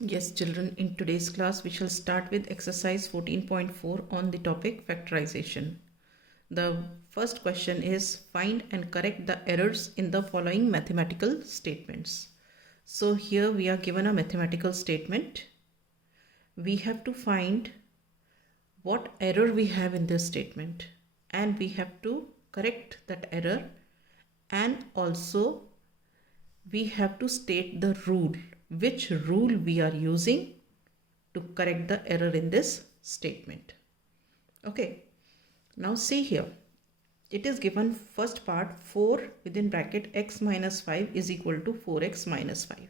Yes, children, in today's class, we shall start with exercise 14.4 on the topic factorization. The first question is find and correct the errors in the following mathematical statements. So here we are given a mathematical statement. We have to find what error we have in this statement and we have to correct that error, and also we have to state the rule, which rule we are using to correct the error in this statement. Okay, now see here, it is given first part 4 within bracket x minus 5 is equal to 4x minus 5.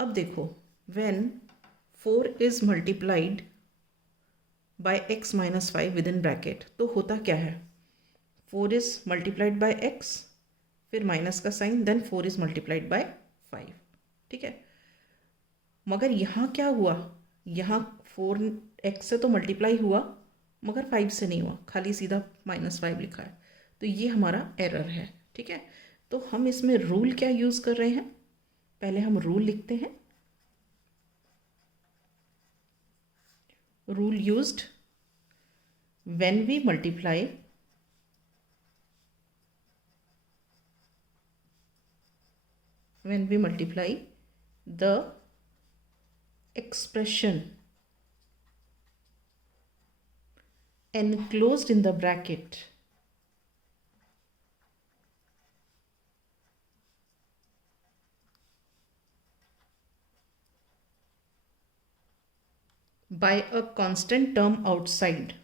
अब देखो, when 4 is multiplied by x minus 5 within bracket, तो होता क्या है, 4 is multiplied by x, फिर minus का sign, then 4 is multiplied by 5. ठीक है, मगर यहाँ क्या हुआ, यहाँ 4x से तो मल्टीप्लाई हुआ मगर 5 से नहीं हुआ, खाली सीधा -5 लिखा है, तो ये हमारा एरर है. ठीक है, तो हम इसमें रूल क्या यूज़ कर रहे हैं, पहले हम रूल लिखते हैं. Rule used when we multiply the expression enclosed in the bracket by a constant term outside.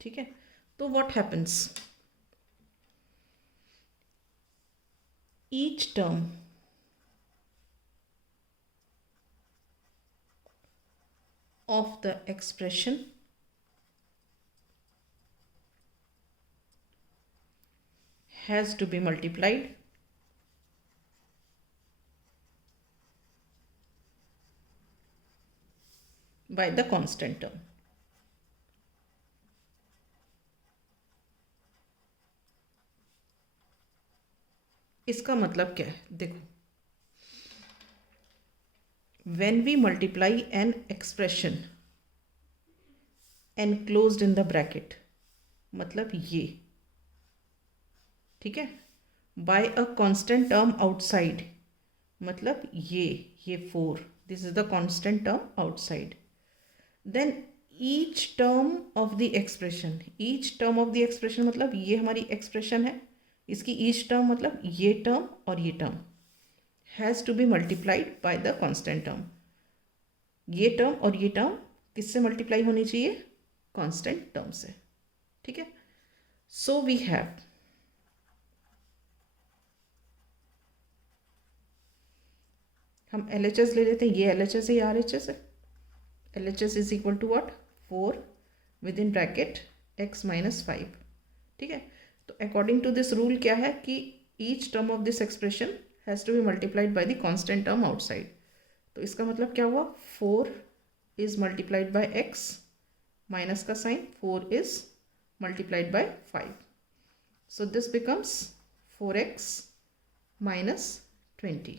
ठीक है, तो what happens, each term of the expression has to be multiplied by the constant term. इसका मतलब क्या है, देखो, when we multiply an expression enclosed in the bracket, मतलब ये, ठीक है, by a constant term outside, मतलब ये 4, this is the constant term outside, then each term of the expression मतलब ये हमारी expression है, इसकी each term मतलब ये term और ये term has to be multiplied by the constant term. ये term और ये term किससे multiply होनी चाहिए, constant term से. ठीक है, so we have हम LHS ले लेते हैं, ये LHS है, ये RHS है. LHS is equal to what, 4 within bracket x minus 5. ठीक है, तो according to this rule क्या है कि each term of this expression has to be multiplied by the constant term outside. तो इसका मतलब क्या हुआ, 4 is multiplied by x, minus का sign, 4 is multiplied by 5. So this becomes 4x minus 20.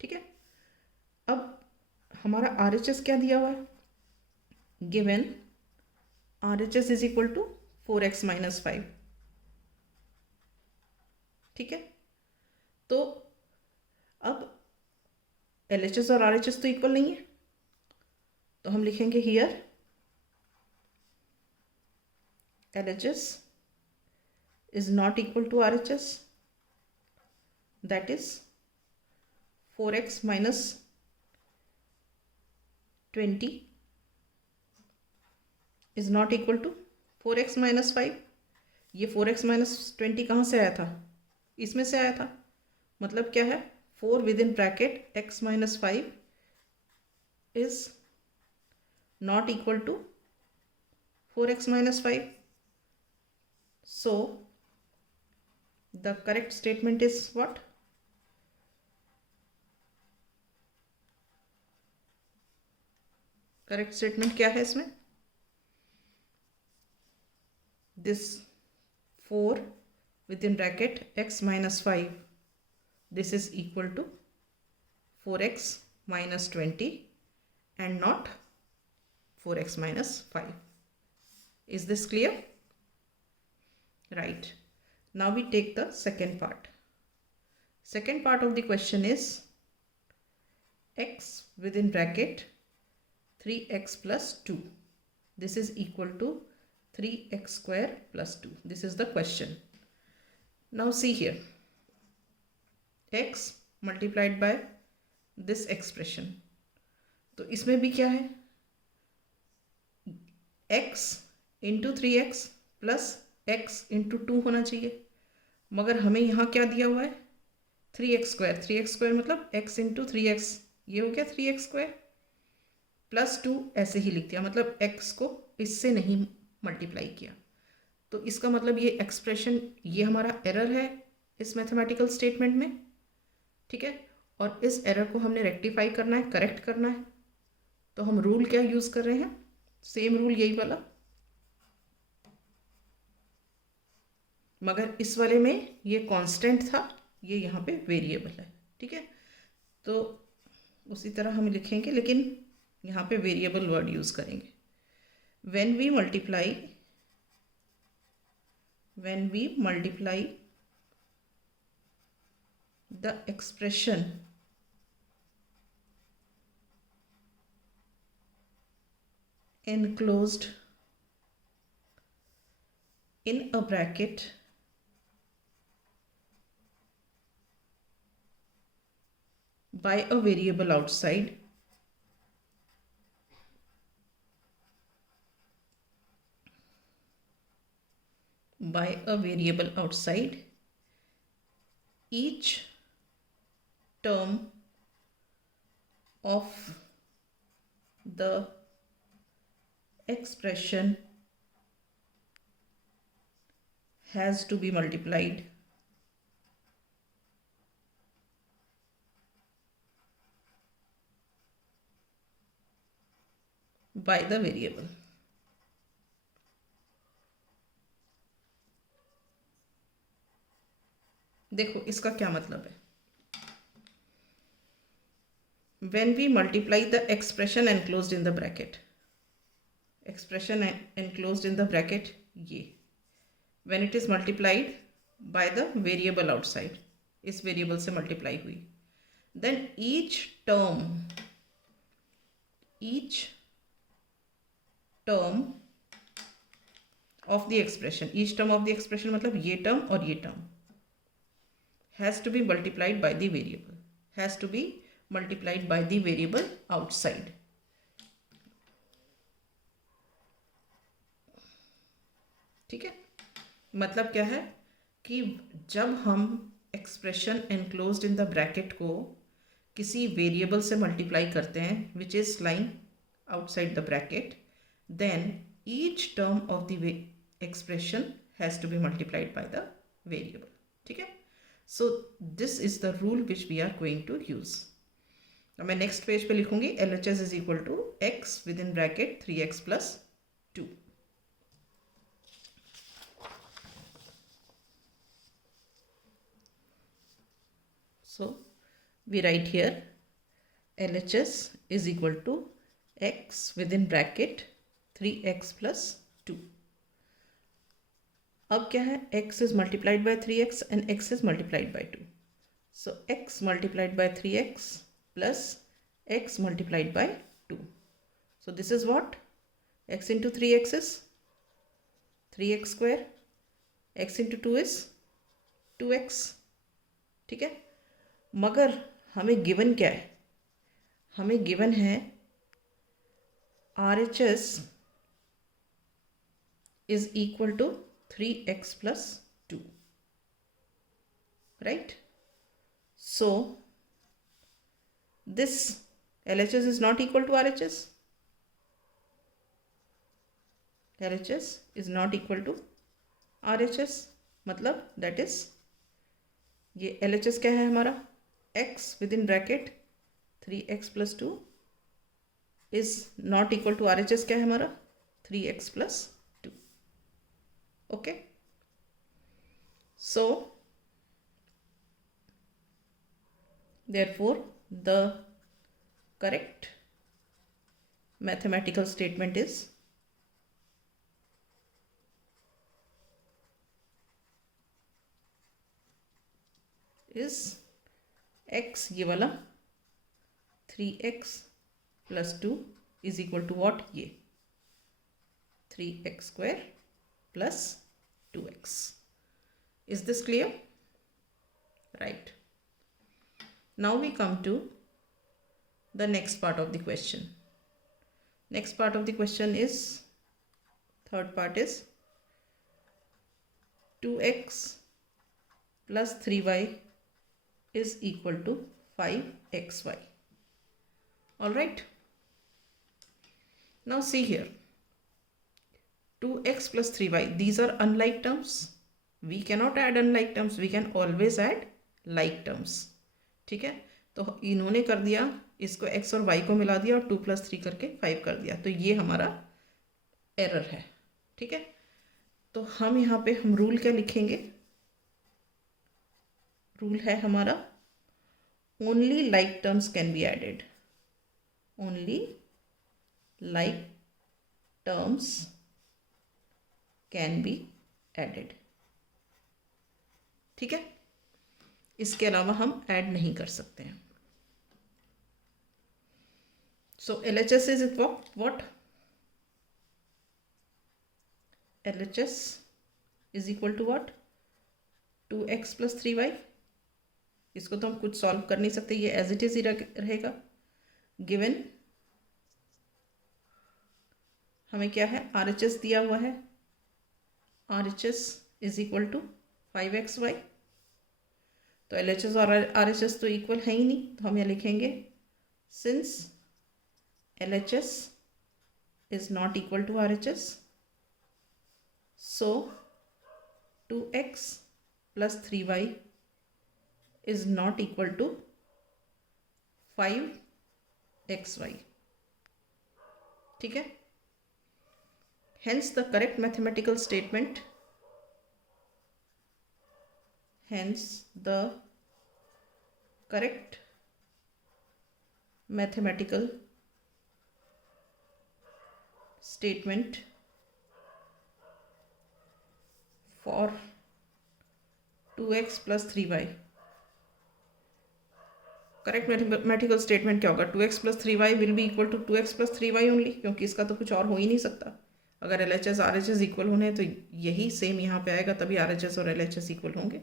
ठीक है, अब हमारा RHS क्या दिया हुआ है, given RHS is equal to 4x minus 5. ठीक है, तो अब LHS और RHS तो इक्वल नहीं है, तो हम लिखेंगे here LHS is not equal to RHS, that is 4x minus 20 is not equal to 4x minus 5. ये 4x minus 20 कहाँ से आया था, इसमें से आया था, मतलब क्या है, 4 within bracket x minus 5 is not equal to 4x minus 5. So the correct statement is what, correct statement क्या है इसमें? This 4 within bracket x minus 5, this is equal to 4x minus 20 and not 4x minus 5. Is this clear? Right. Now we take the second part. Second part of the question is x within bracket 3x plus 2. This is equal to 3x square plus 2. This is the question. Now see here, x multiplied by this expression. तो इसमें भी क्या है, x into 3x plus x into 2 होना चाहिए, मगर हमें यहाँ क्या दिया हुआ है, 3x स्क्वायर. 3x स्क्वायर मतलब x इंटू 3x, ये हो गया 3x स्क्वायर प्लस 2, ऐसे ही लिख दिया, मतलब x को इससे नहीं मल्टीप्लाई किया. तो इसका मतलब ये एक्सप्रेशन, ये हमारा एरर है इस मैथमेटिकल स्टेटमेंट में. ठीक है, और इस एरर को हमने रेक्टिफाई करना है, करेक्ट करना है. तो हम रूल क्या यूज़ कर रहे हैं, सेम रूल यही वाला, मगर इस वाले में ये कांस्टेंट था, ये यहाँ पे वेरिएबल है. ठीक है, तो उसी तरह हम लिखेंगे, लेकिन यहाँ पे वेरिएबल वर्ड यूज़ करेंगे. when we multiply the expression enclosed in a bracket by a variable outside, each term of the expression has to be multiplied by the variable. देखो इसका क्या मतलब है, when we multiply the expression enclosed in the bracket, expression enclosed in the bracket, ये when it is multiplied by the variable outside, इस variable से multiply हुई, then each term of the expression, each term of the expression मतलब ये term और ये term, has to be multiplied by the variable, has to be multiplied by the variable outside. ठीक है, मतलब क्या है कि जब हम expression enclosed in the bracket को किसी वेरिएबल से मल्टीप्लाई करते हैं which is lying outside the bracket, then each term of the expression has to be multiplied by the variable. ठीक है, so this is the rule which we are going to use. अब मैं next page पे लिखूंगी LHS is equal to x within bracket 3x plus 2. So we write here LHS is equal to x within bracket 3x plus 2. अब क्या है, x is multiplied by 3x and x is multiplied by 2. So x multiplied by 3x plus x multiplied by 2. So this is what? X into 3x is 3x square. X into 2 is 2x. ठीक है, मगर हमें given क्या है, हमें given है RHS is equal to 3x plus 2, right? So this LHS is not equal to RHS. LHS is not equal to RHS, मतलब that is, ये LHS क्या है हमारा, x within bracket 3x plus 2 is not equal to RHS क्या है हमारा 3x plus 2. Okay, so therefore the correct mathematical statement is x, ये वाला 3x plus 2 is equal to what, ये 3x square plus 2x. Is this clear? Right. Now we come to the next part of the question. Next part of the question is, third part is 2x plus 3y is equal to 5xy. All right. Now see here, 2x plus 3y, these are unlike terms. We cannot add unlike terms, we can always add like terms. ठीक है, तो इन्होंने कर दिया इसको x और y को मिला दिया और 2 + 3 करके 5 कर दिया, तो ये हमारा एरर है. ठीक है, तो हम यहाँ पे हम रूल क्या लिखेंगे, रूल है हमारा only like terms can be added. Only like terms can be added. ठीक है, इसके अलावा हम ऐड नहीं कर सकते हैं. So LHS is it what, LHS is equal to what 2x plus 3y. इसको तो हम कुछ सॉल्व कर नहीं सकते, ये एज इट इज ही रहेगा. गिवन हमें क्या है, RHS दिया हुआ है, RHS is equal to 5xy. तो LHS और RHS तो इक्वल है ही नहीं, तो हम यहाँ लिखेंगे since LHS is not equal to RHS, so 2x plus 3y is not equal to 5xy. ठीक है, hence the correct mathematical statement, hence the correct mathematical statement for 2x plus 3y. Correct mathematical statement क्या होगा, 2x plus 3y will be equal to 2x plus 3y only, क्योंकि इसका तो कुछ और हो ही नहीं सकता. अगर LHS RHS इक्वल होने तो यही सेम यहाँ पे आएगा, तभी RHS और LHS इक्वल होंगे.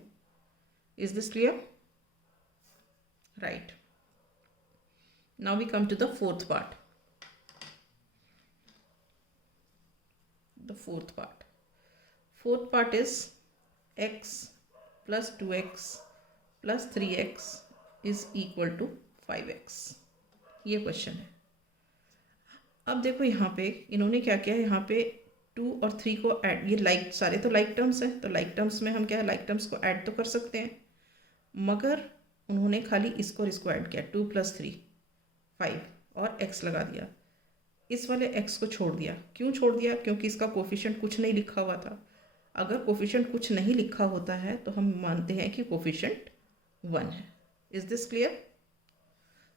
Is this clear? Right. Now we come to the fourth part. The fourth part is x plus 2x plus 3x is equal to 5x. ये क्वेश्चन है. अब देखो यहाँ पे इन्होंने क्या किया है, यहाँ पे 2 और 3 को ऐड, ये लाइक सारे तो लाइक टर्म्स हैं, तो लाइक टर्म्स में हम क्या है, लाइक टर्म्स को ऐड तो कर सकते हैं, मगर उन्होंने खाली इसको और इसको ऐड किया, 2 + 3 5 और x लगा दिया. इस वाले x को छोड़ दिया. क्यों छोड़ दिया? क्योंकि इसका कोफिशिएंट कुछ नहीं लिखा हुआ था. अगर कोफिशिएंट कुछ नहीं लिखा होता है तो हम मानते हैं कि कोफिशिएंट 1 है. Is this clear?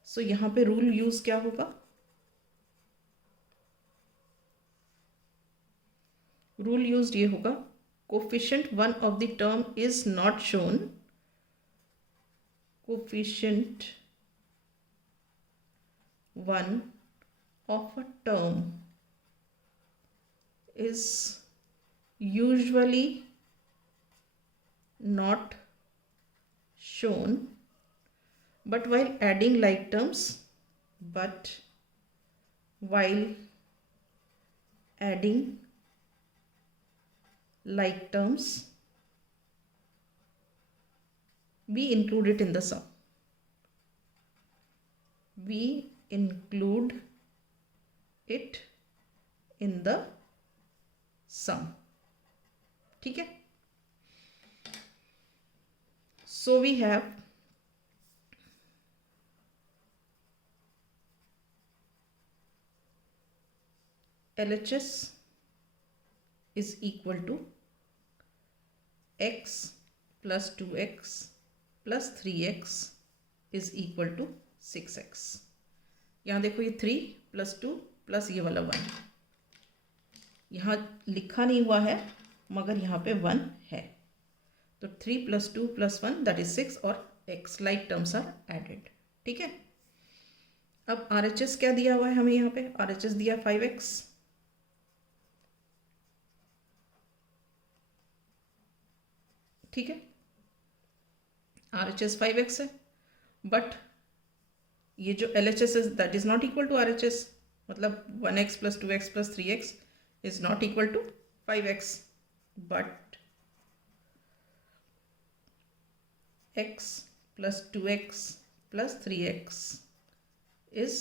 सो यहाँ पे रूल यूज क्या होगा, रूल यूज ये होगा, coefficient 1 of the term is not shown, coefficient 1 of a term is usually not shown, but while adding like terms, but while adding like terms we include it in the sum. We include it in the sum. ठीक है, so we have LHS is equal to x plus 2x plus 3x is equal to 6x. यहाँ देखो ये 3 plus 2 plus ये वाला 1, यहाँ लिखा नहीं हुआ है मगर यहाँ पे 1 है, तो 3 प्लस 2 प्लस 1 दैट इज 6 और x like terms are added. ठीक है. अब RHS क्या दिया हुआ है हमें, यहाँ पे RHS दिया 5x. ठीक है, RHS 5x है, बट ये जो LHS है that is not equal to RHS, मतलब 1x plus 2x plus 3x is not equal to 5x, but x plus 2x plus 3x is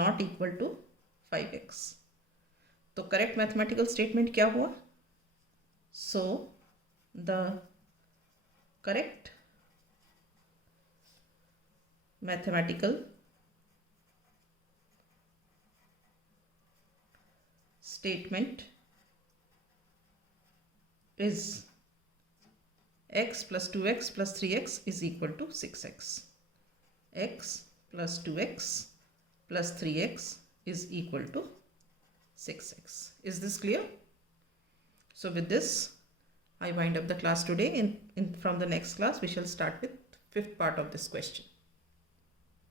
not equal to 5x. तो correct mathematical statement क्या हुआ? So the correct mathematical statement is x plus 2x plus 3x is equal to 6x. x plus 2x plus 3x is equal to 6x. Is this clear? So with this I wind up the class today. From the next class we shall start with fifth part of this question.